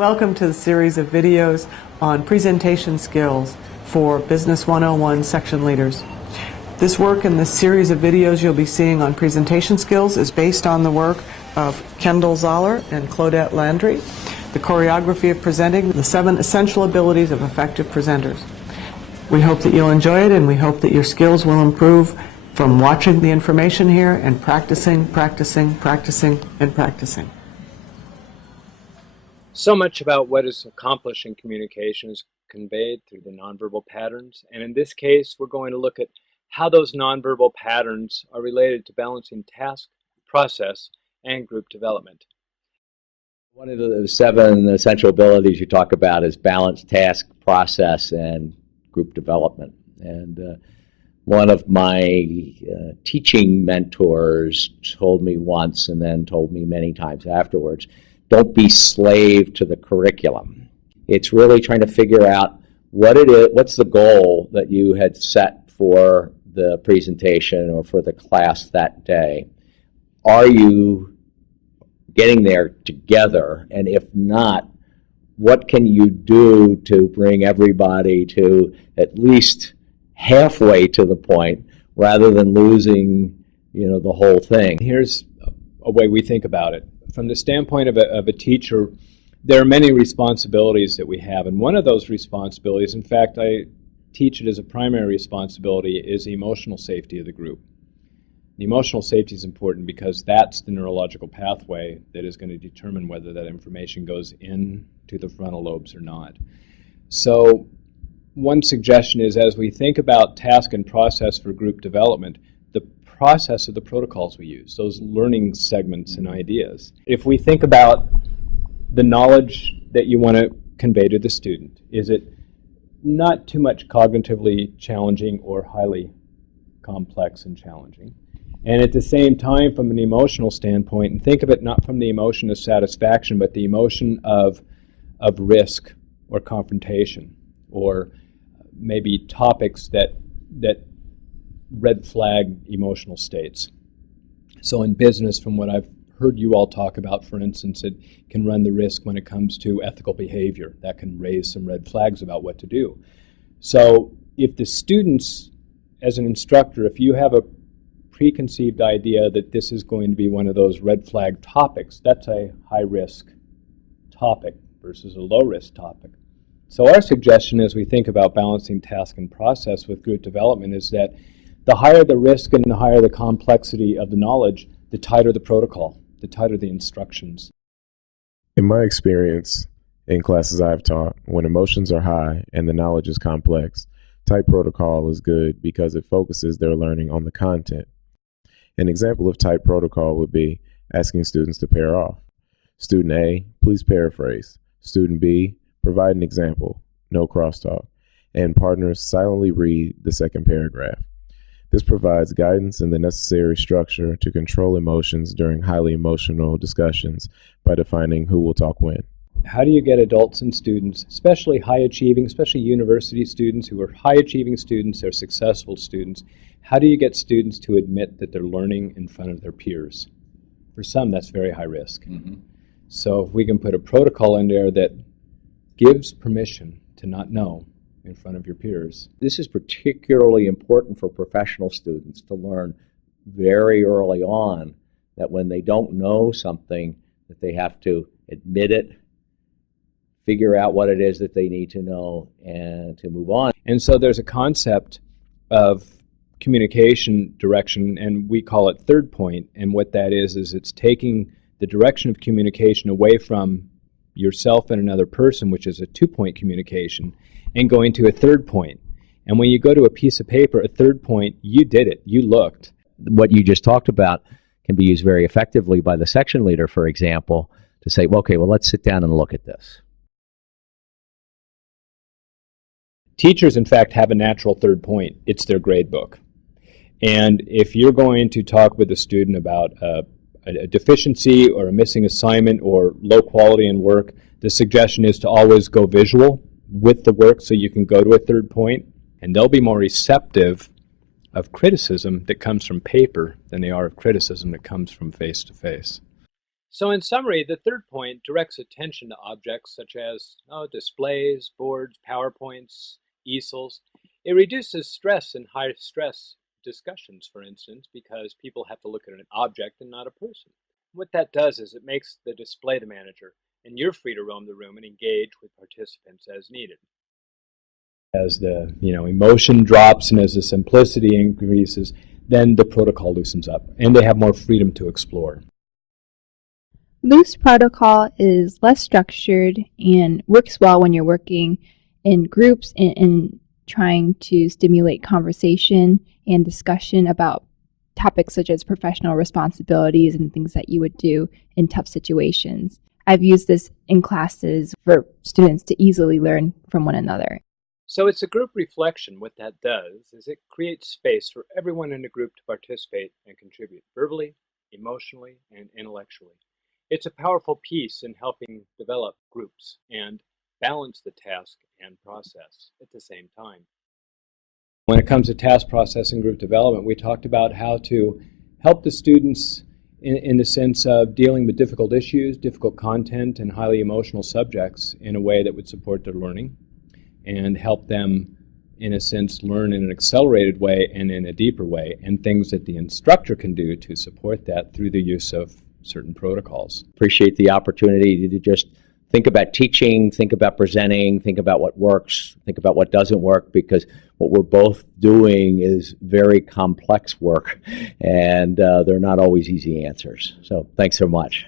Welcome to the series of videos on presentation skills for Business 101 section leaders. This work in this series of videos you'll be seeing on presentation skills is based on the work of Kendall Zoller and Claudette Landry, the choreography of presenting, the 7 essential abilities of effective presenters. We hope that you'll enjoy it, and we hope that your skills will improve from watching the information here and practicing, practicing, practicing, and practicing. So much about what is accomplished in communication is conveyed through the nonverbal patterns, and in this case we're going to look at how those nonverbal patterns are related to balancing task, process, and group development. One of the 7 essential abilities you talk about is balance, task, process, and group development. And one of my teaching mentors told me once, and then told me many times afterwards, don't be slave to the curriculum. It's really trying to figure out what it is, what's the goal that you had set for the presentation or for the class that day. Are you getting there together? And if not, what can you do to bring everybody to at least halfway to the point rather than losing, the whole thing? Here's a way we think about it. From the standpoint of a teacher, there are many responsibilities that we have, and one of those responsibilities, in fact, I teach it as a primary responsibility, is the emotional safety of the group. The emotional safety is important because that's the neurological pathway that is going to determine whether that information goes into the frontal lobes or not. So one suggestion is, as we think about task and process for group development, the process of the protocols we use, those learning segments and ideas. If we think about the knowledge that you want to convey to the student, is it not too much cognitively challenging or highly complex and challenging? And at the same time, from an emotional standpoint, and think of it not from the emotion of satisfaction, but the emotion of risk or confrontation, or maybe topics that red flag emotional states. So in business, from what I've heard you all talk about, for instance, it can run the risk when it comes to ethical behavior. That can raise some red flags about what to do. So if the students, as an instructor, if you have a preconceived idea that this is going to be one of those red flag topics, that's a high risk topic versus a low risk topic. So our suggestion as we think about balancing task and process with group development is that the higher the risk and the higher the complexity of the knowledge, the tighter the protocol, the tighter the instructions. In my experience in classes I've taught, when emotions are high and the knowledge is complex, tight protocol is good because it focuses their learning on the content. An example of tight protocol would be asking students to pair off. Student A, please paraphrase. Student B, provide an example, no crosstalk. And partners silently read the second paragraph. This provides guidance and the necessary structure to control emotions during highly emotional discussions by defining who will talk when. How do you get adults and students, especially high achieving, especially university students who are high achieving students, they're successful students, how do you get students to admit that they're learning in front of their peers? For some, that's very high risk. Mm-hmm. So if we can put a protocol in there that gives permission to not know in front of your peers. This is particularly important for professional students to learn very early on that when they don't know something, that they have to admit it, figure out what it is that they need to know, and to move on. And so there's a concept of communication direction, and we call it third point, and what that is it's taking the direction of communication away from yourself and another person, which is a 2-point communication, and going to a third point. And when you go to a piece of paper, a third point, you did it, you looked. What you just talked about can be used very effectively by the section leader, for example, to say, okay, well, let's sit down and look at this. Teachers, in fact, have a natural third point. It's their grade book. And if you're going to talk with a student about a deficiency or a missing assignment or low quality in work, the suggestion is to always go visual with the work so you can go to a third point, and they'll be more receptive of criticism that comes from paper than they are of criticism that comes from face to face. So in summary, the third point directs attention to objects such as displays, boards, PowerPoints, easels. It reduces stress in high-stress discussions, for instance, because people have to look at an object and not a person. What that does is it makes the display the manager, and you're free to roam the room and engage with participants as needed. As the emotion drops and as the simplicity increases, then the protocol loosens up, and they have more freedom to explore. Loose protocol is less structured and works well when you're working in groups and trying to stimulate conversation and discussion about topics such as professional responsibilities and things that you would do in tough situations. I've used this in classes for students to easily learn from one another. So it's a group reflection. What that does is it creates space for everyone in the group to participate and contribute verbally, emotionally, and intellectually. It's a powerful piece in helping develop groups and balance the task and process at the same time. When it comes to task process and group development, we talked about how to help the students in the sense of dealing with difficult issues, difficult content, and highly emotional subjects in a way that would support their learning and help them, in a sense, learn in an accelerated way and in a deeper way, and things that the instructor can do to support that through the use of certain protocols. Appreciate the opportunity to just think about teaching, think about presenting, think about what works, think about what doesn't work, because what we're both doing is very complex work, and they're not always easy answers. So thanks so much.